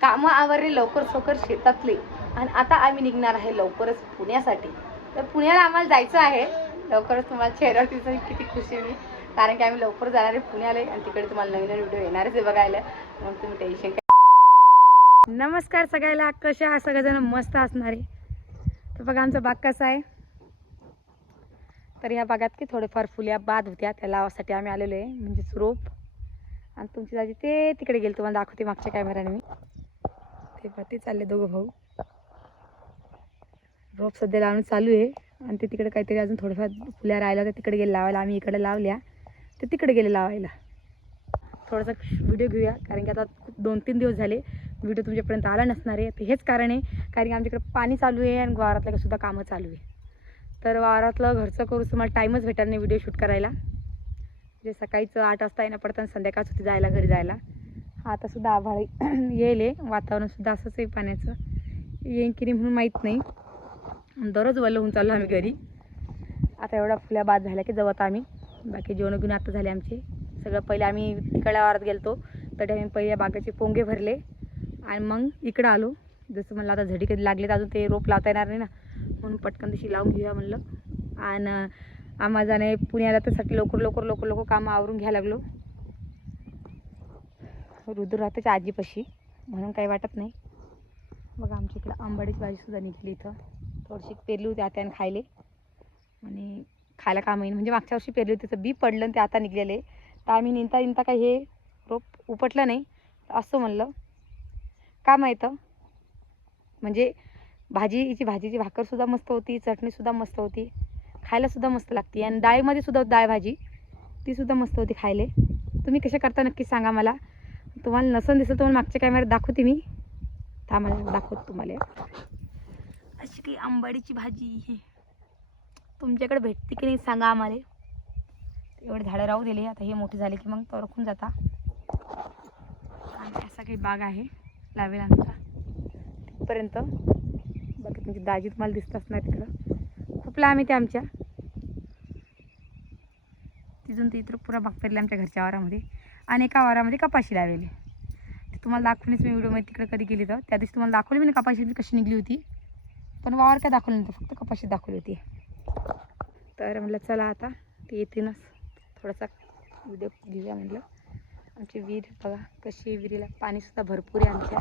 कामं आवरले लवकर सोकर शेतातले. आणि आता आम्ही निघणार आहे लवकरच पुण्यासाठी. तर पुण्याला आम्हाला जायचं आहे. लवकरच तुम्हाला चेहऱ्यावर तिचं किती खुशी आहे मी. कारण की आम्ही लवकर जाणार आहे पुण्याला. आणि तिकडे तुम्हाला नवीन नवीन व्हिडिओ येणारच आहे बघायला. मग तुम्ही टेन्शन काय नमस्कार सगळ्याला. कसे हा सगळेजण मस्त असणार आहे. तर बघा आमचा बाग कसा आहे? तर ह्या बागात की थोडेफार फुल्या बाद होत्या. त्या लावासाठी आम्ही आलेलो आहे. म्हणजेच रोप. आणि तुमची दाजी ते तिकडे गेले. तुम्हाला दाखवते मागच्या कॅमेऱ्याने मी. ते पहा ते चालले दोघं भाऊ. रोप सध्या लावणं चालू आहे. आणि ते तिकडे काहीतरी अजून थोडंफार फुल्या राहिल्या तर तिकडे गेले लावायला. आम्ही इकडे लावल्या ते तिकडे गेले लावायला. थोडासा व्हिडिओ घेऊया कारण की आता खूप दोन तीन दिवस झाले व्हिडिओ तुमच्यापर्यंत आला नसणार आहे. तर हेच कारण आहे कारण की आमच्याकडे पाणी चालू आहे आणि वावरातलं सुद्धा कामं चालू आहे. तर वावरातलं घरचं करू तुम्हाला टाईमच भेटणार नाही व्हिडिओ शूट करायला. म्हणजे सकाळीचं आठ वाजता येणं पडतं आणि संध्याकाळच होती जायला घरी जायला. आता सुद्धा आभाळ येईल आहे वातावरणसुद्धा असंच आहे पाण्याचं. येईन की नाही म्हणून माहीत नाही. दररोज वल्ल होऊन चाललो आम्ही घरी. आता एवढा फुल्या बाद झाल्या की जवळ आम्ही. बाकी जेवण घेऊन आता झाले आमचे. सगळं पहिले आम्ही तिकडल्या वारात गेलतो. तरी आम्ही पहिले बागाचे पोंगे भरले. आणि मग इकडं आलो. जसं म्हणलं आता झडी कधी लागले तर अजून ते रोप लावता येणार नाही ना. म्हणून पटकन तशी लावून घेऊया म्हणलं. आणि आम्हाला जाणे पुण्याला त्यासाठी लवकर लवकर लवकर लवकर कामं आवरून घ्यायला लागलो. रुद्र राहतेच्या आजीपाशी. म्हणून काही वाटत नाही. बघा आमच्या इकडं आंबाडीची भाजीसुद्धा निघली इथं. थोडीशी पेरली होती आत्याने खायले. आणि खायला काम येईल म्हणजे मागच्या वर्षी पेरली होती तर बी पडलं आणि ते आता निघलेले. तर आम्ही निंता निंता काही हे रोप उपटलं नाही. असं म्हणलं. का माहितं? म्हणजे भाजीची भाजीची भाकरसुद्धा मस्त होती चटणीसुद्धा मस्त होती. खायलासुद्धा मस्त लागते. आणि डाळीमध्ये सुद्धा डाळ भाजी तीसुद्धा मस्त होती खायले. तुम्ही कशा करता नक्की सांगा मला. तुम्हाला नसन दिसलं तुम्हाला मागच्या कॅमेऱ्यात दाखवते मी. थांबा दाखवत तुम्हाला. अशी काही आंबाडीची भाजी तुमच्याकडे भेटते की नाही सांगा आम्हाला. एवढे झाडं राहू दिले आता हे मोठे झाले की मग तरखून जाता. आणि असा काही बाग आहे लावेल आमचा. तिथपर्यंत. बाकी तुमची दाजी तुम्हाला दिसतच नाही तिकडं. खूप लांब येते आमच्या. तिथून ते इतर पुरा बाग पेरला आमच्या घरच्या वारामध्ये. आणि एका वारामध्ये कपाशी लावलेली. ते तुम्हाला दाखवलीच मी व्हिडिओमध्ये. तिकडे कधी गेली तर. त्या दिवशी तुम्हाला दाखवली मी ना कपाशी कशी निघली होती. पण वावर काय दाखवलं नव्हतं. फक्त कपाशी दाखवली होती. तर म्हटलं चला आता. ते येतीनच थोडासा व्हिडिओ घेऊया म्हटलं. आमची विहीर बघा कशी विहिरीला. पाणीसुद्धा भरपूर आहे आमच्या.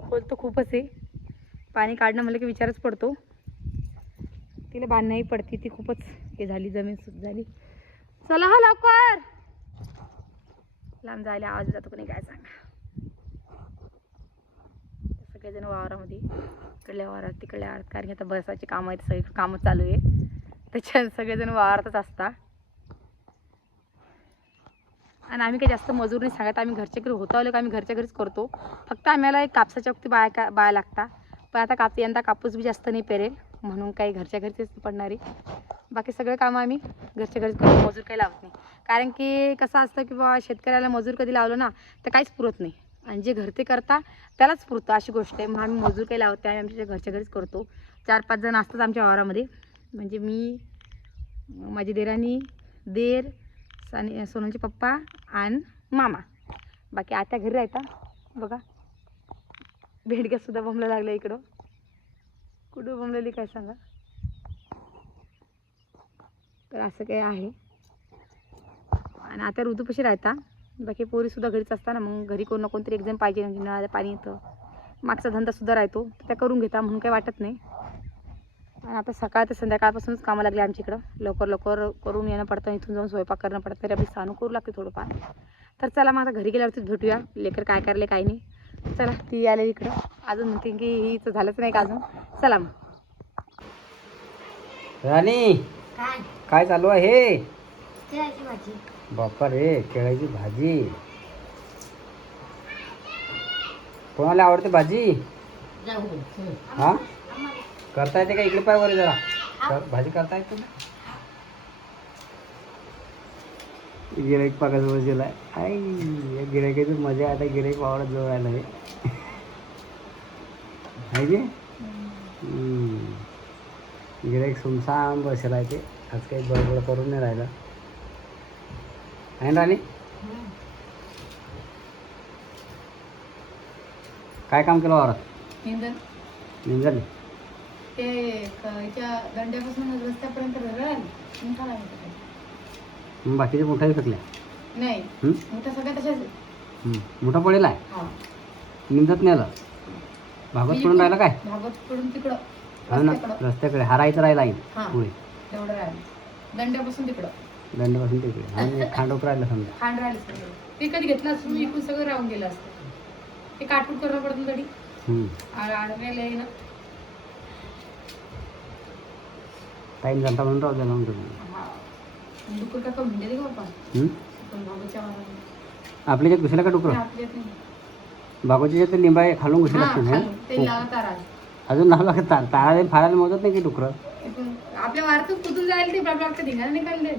खोल तर खूपच आहे. पाणी काढणं म्हटलं की विचारच पडतो. तिला बांधणंही पडते. ती खूपच हे झाली. जमीन सुद्धा झाली. चला हा लवकर. लांब जायला आवाज जातो कोणी काय सांगा. सगळेजण वावरामध्ये इकडल्या वावरात तिकडल्या वावरात. कारण की आता बसाची कामं आहेत सगळी कामं चालू आहे. त्याच्या सगळेजण वावरातच असतात. आणि आम्ही काही जास्त मजूर नाही सांगत. आम्ही घरच्या घरी होतो आलो का आम्ही घरच्या घरीच करतो. फक्त आम्हाला एक कापसाच्या वक्ती बाया का बाया लागता पण आता काप यंदा कापूस बी जास्त नाही पेरेल. म्हणून काही घरच्या घरचीच पडणारी बाकी सगळे कामं आम्ही घरच्या घरीच करतो मजूर काही लावत नाही. कारण की कसं असतं की बाबा शेतकऱ्याला मजूर कधी लावलं ना तर काहीच पुरत नाही. आणि जे घरते करता त्यालाच पुरतं अशी गोष्ट आहे. मग आम्ही मजूर काही लावते आम्ही आमच्या घरच्या घरीच करतो. चार पाच जण असतात आमच्या वावरामध्ये. म्हणजे मी माझी देराणी देर आणि सोनूचे पप्पा आणि मामा. बाकी आता घरी राहता. बघा. भेंडक्यासुद्धा बमला लागल्या इकडं. कुठं बमलेली काय सांगा? तर असं काही आहे. आणि आता ऋतूपशी राहता. बाकी पोरीसुद्धा घरीच असता ना मग घरी कोण ना कोणतरी एकजण पाहिजे म्हणजे नळाला पाणी येतं. मागचा धंदासुद्धा राहतो. तर त्या करून घेता म्हणून काही वाटत नाही. आणि आता सकाळ ते संध्याकाळपासूनच कामं लागली आमच्या इकडं लवकर लवकर करून येणं पडतं इथून जाऊन स्वयंपाक करणं पडतं तरी आपली सानू करू लागते थोडंफार. तर चला मग आता घरी गेल्यावरतीच भेटूया. लेकर काय करले काय नाही. चला ती आले इकडं. अजून म्हणते की हिचं झालंच नाही का अजून? चला मग. राणी! काय? चालू आहे? बापा रे केळ्याची भाजी. कोणाला आवडते भाजी? हा? करता येते का? इकडे पाय वर जरा. भाजी करता येते ना गिराईक पाकाजवळ गेलाय. आई या गिरायकाची मजा आता गिराईक वावरात जवळ आलं आहे आहे की गिराईक सुमसाम बसेल आहे ते. आज काही बडबड करून नाही राहिलं. आहे राणी? काय काम केलं वावरात? इंधन निंजली ते याच्या दंड्यापासून रस्त्यापर्यंत मोठा बाकीचे मोठाही फेकल्या नाही? मोठा सगळ्या तशाच. मोठा पडेल आहे? निंजत नाही आलं? भागवत पडून राहिला काय? भागवत पडून तिकडं. हो ना रस्त्याकडं. रस्त्याकडे हारायचं राहिला हा. पुढे तेवढं राहिलं दंड्यापासून तिकडं दंडपासून तिकडे आणि खांडोप राहिलं समजा खांड ते कधी घेतलं असतं मी इकडून सगळं राहून गेलं असतं ते काटून करणं पडतं तरी हं. ना टाईम झाला म्हणून राहू द्या म्हणतो हा डुकर काका म्हणजे हं? पण वाराला. आपल्या जे घुसला का डुकरं आपल्यात नाही. बागोचे जे लिंबा आहे खालून घुसले हा? खालून. ते हो. अजून नाव लागत तार तारा फारायला मोजत नाही की डुकरं? आपल्या वारातून कुठून जायला ते धिंगाणा नाही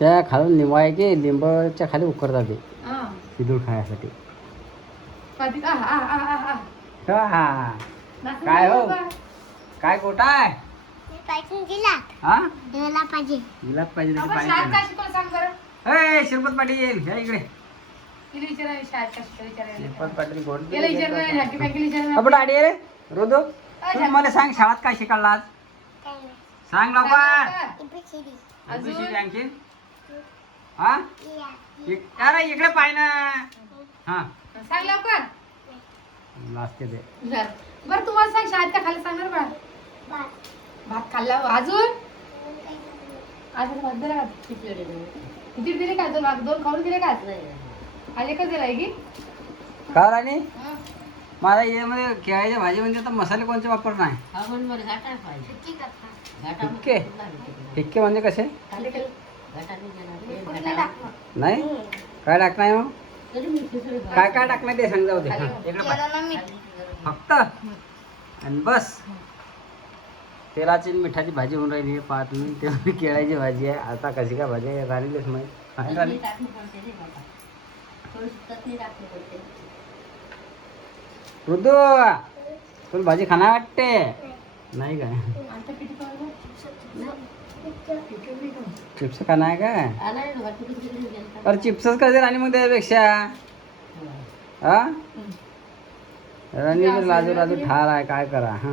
त्या खालून लिंबा आहे की लिंबाच्या खाली उकरतात ते हा. सिदूर खाण्यासाठी. पाठी आ आ आ आ आ. हा. नाचून काय हो? काय गोटा आहे? पाहिजे ए शिरपत पाटील या इकडे. शिरपत पाटील आपण आडी रे. रोदो. तू मला सांग शाळेत काय शिकायला आज? सांग लवकर. अजून? आणखीन हा? इक- अरे इकडे पाय ना. हा. सांग लवकर. ते बरं. बरं तुम्हाला सांग शाळेत काय खाल्लं सांगणार बा भात. खाल्ला. अजून? अजून भात दिला का? किती दिले? का दोन भात दोन खाऊन दिले का? आज एकच दिलाय की? का राणी माझा यामध्ये केळ्याच्या भाजीमध्ये आता मसाले कोणते वापर नाही. इतके इतके म्हणजे कसे? नाही? काय टाकणार मग? काय काय टाकणार ते सांग जाऊ दे. हा. फक्त. आणि बस. तेलाची आणि मिठाची भाजी होऊन राहिली पहा तुम्ही ते केळ्याची भाजी आहे. आता कशी काय भाजी आहे? राहिलीच माहीत. काय तुला भाजी खाणार वाटते? नाही काय? चिप्स खाणार आहे काय? अरे चिप्सच कधी राणी मग त्याच्यापेक्षा. हा? राणी लाजू लाजू ठार आहे काय करा हा?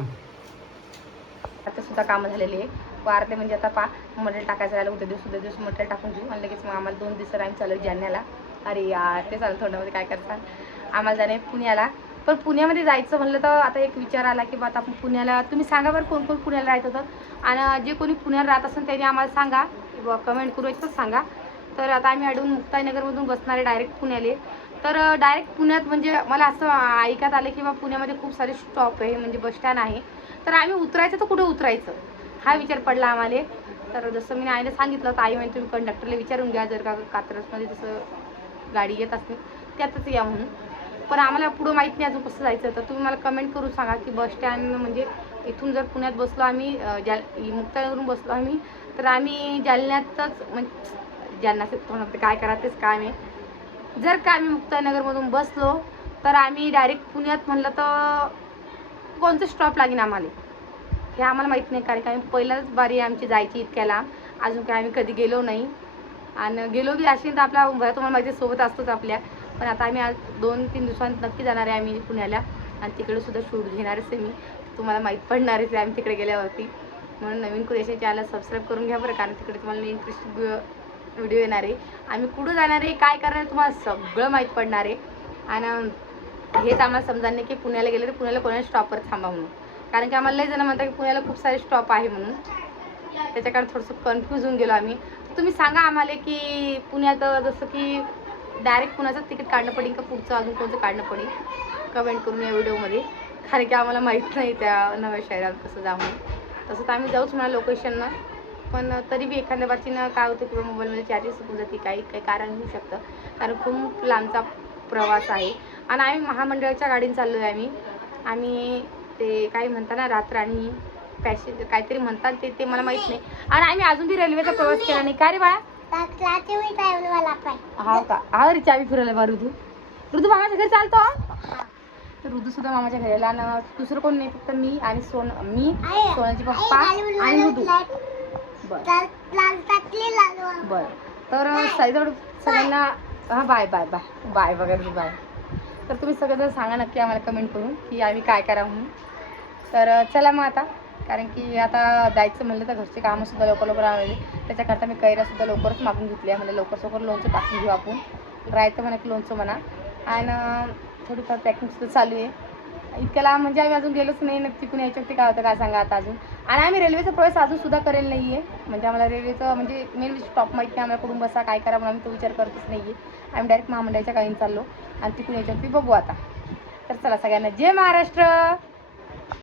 आता सुद्धा कामं झालेली आहे. वारले म्हणजे आता पा मटेरियल टाकायचं राहिलं उद्या दिवस उद्या दिवस मटेरियल टाकून घेऊ आणि लगेच मग आम्हाला दोन दिवस राहील चालू जालन्याला अरे यार ते चालू थोड्यामध्ये काय करतात. आम्हाला जाणे पुण्याला. पण पुण्यामध्ये जायचं म्हणलं तर आता एक विचार आला की बा आता आपण पुण्याला तुम्ही सांगा बरं कोण कोण पुण्याला राहत होतं? आणि जे कोणी पुण्याला राहत असेल त्यांनी आम्हाला सांगा. किंवा कमेंट करू याच्यातच सांगा. तर आता आम्ही अडवून मुक्ताईनगरमधून बसणारे डायरेक्ट पुण्याले. तर डायरेक्ट पुण्यात म्हणजे मला असं ऐकत आलं की बा पुण्यामध्ये खूप सारे स्टॉप आहे म्हणजे बस स्टँड आहे. तर आम्ही उतरायचं तर कुठे उतरायचं? हा विचार पडला आम्हाला. तर जसं मी आईने सांगितलं तर आई म्हणजे तुम्ही कंडक्टरला विचारून घ्या जर का कात्रजमध्ये जसं गाडी येत असते त्यातच या म्हणून. पण आम्हाला पुढं माहीत नाही अजून कसं जायचं. तर तुम्ही मला कमेंट करून सांगा की बस स्टँड म्हणजे इथून जर पुण्यात बसलो आम्ही अं, जाल मुक्तानगरून बसलो आम्ही तर आम्ही जालन्यातच म्हणजे ज्यांना तोंडात काय करा तेच काय नाही. जर का आम्ही मुक्तानगरमधून बसलो तर आम्ही डायरेक्ट पुण्यात म्हणलं तर कोणतं स्टॉप लागेल आम्हाला? हे आम्हाला माहीत नाही कारण की आम्ही पहिल्याच बारी आमची जायची इतक्या लांब अजून काय आम्ही कधी गेलो नाही. आणि गेलो बी असेल तर आपला तुम्हाला माहिती सोबत असतोच आपल्या. पण आता आम्ही आज दोन तीन दिवसांत नक्की जाणार आहे आम्ही पुण्याला. आणि तिकडे सुद्धा शूट घेणारच आहे मी. तुम्हाला माहीत पडणारच आहे आम्ही तिकडे गेल्यावरती. म्हणून नवीन कुरेशा चॅनल सबस्क्राईब करून घ्या बरं कारण तिकडे तुम्हाला इंटरेस्टिंग व्हिडिओ येणार आहे. आम्ही कुठं जाणार आहे काय करणार आहे तुम्हाला सगळं माहीत पडणार आहे. आणि हेच आम्हाला समजा नाही की पुण्याला गेले तर पुण्याला कोणाला स्टॉपवर थांबा म्हणून. कारण की आम्हाला लई जण म्हणतात की पुण्याला खूप सारे स्टॉप आहे म्हणून. त्याच्याकडे थोडंसं कन्फ्यूज होऊन गेलो आम्ही. तुम्ही सांगा आम्हाला की पुण्यात जसं की डायरेक्ट कुणाचं तिकीट काढणं पडेल का पुढचं अजून कोणतं काढणं पडेल? कमेंट करून या व्हिडिओमध्ये. कारण की आम्हाला माहीत नाही त्या नव्या शहरात कसं जाऊन म्हणून तसं तर आम्ही जाऊच म्हणा लोकेशननं पण तरी बी एखाद्या बाबतीनं काय होतं किंवा मोबाईलमध्ये चार्जेस चुकून जाते काही काही कारण होऊ शकतं. कारण खूप लांबचा प्रवास आहे. आणि आम्ही महामंडळाच्या गाडीने चाललो आहे आम्ही. आम्ही ते काय म्हणता ना रात्राणी पॅसेंजर काहीतरी म्हणतात ते ते मला माहीत नाही. आणि आम्ही अजून बी रेल्वेचा प्रवास केला नाही. का रे बाळा? हा का? हा रे चावी फिरवलं बा ऋतू ऋतू मामाच्या घरी चालतो? हा? तर ऋतू सुद्धा मामाच्या घरी आला आणि दुसरं कोण नाही फक्त मी आणि सोन मी सोनाची पप्पा आणि ऋतू बरं. बरं. तर साईजवळ सगळ्यांना हा बाय बाय बाय. बाय वगैरे बाय. तर तुम्ही सगळेजण सांगा नक्की आम्हाला कमेंट करून की आम्ही काय करा म्हणून. तर चला मग आता. कारण की आता जायचं म्हणलं तर घरचे कामंसुद्धा लवकर लवकर आवडले त्याच्याकरता मी कैरासुद्धा लवकरच मागून घेतली आहे. म्हणजे लवकर लवकर लोणचं टाकून घेऊ आपण. राहायचं म्हणा की लोणचं म्हणा. आणि थोडीफार पॅकिंगसुद्धा चालू आहे. इतक्याला म्हणजे आम्ही अजून गेलोच नाही. नक्की कुणी याच्यावरती काय होतं काय सांगा आता अजून. आणि आम्ही रेल्वेचा प्रवास अजूनसुद्धा करेल नाही आहे म्हणजे आम्हाला रेल्वेचं म्हणजे मेन स्टॉप माहिती नाही आम्हाला कुठून बसा काय करा म्हणून आम्ही तो विचार करतच नाही आहे आम्ही डायरेक्ट महामंडळाच्या गाडीने चाललो आणि तिकडून याच्यावरती बघू आता. तर चला सगळ्यांना जय महाराष्ट्र!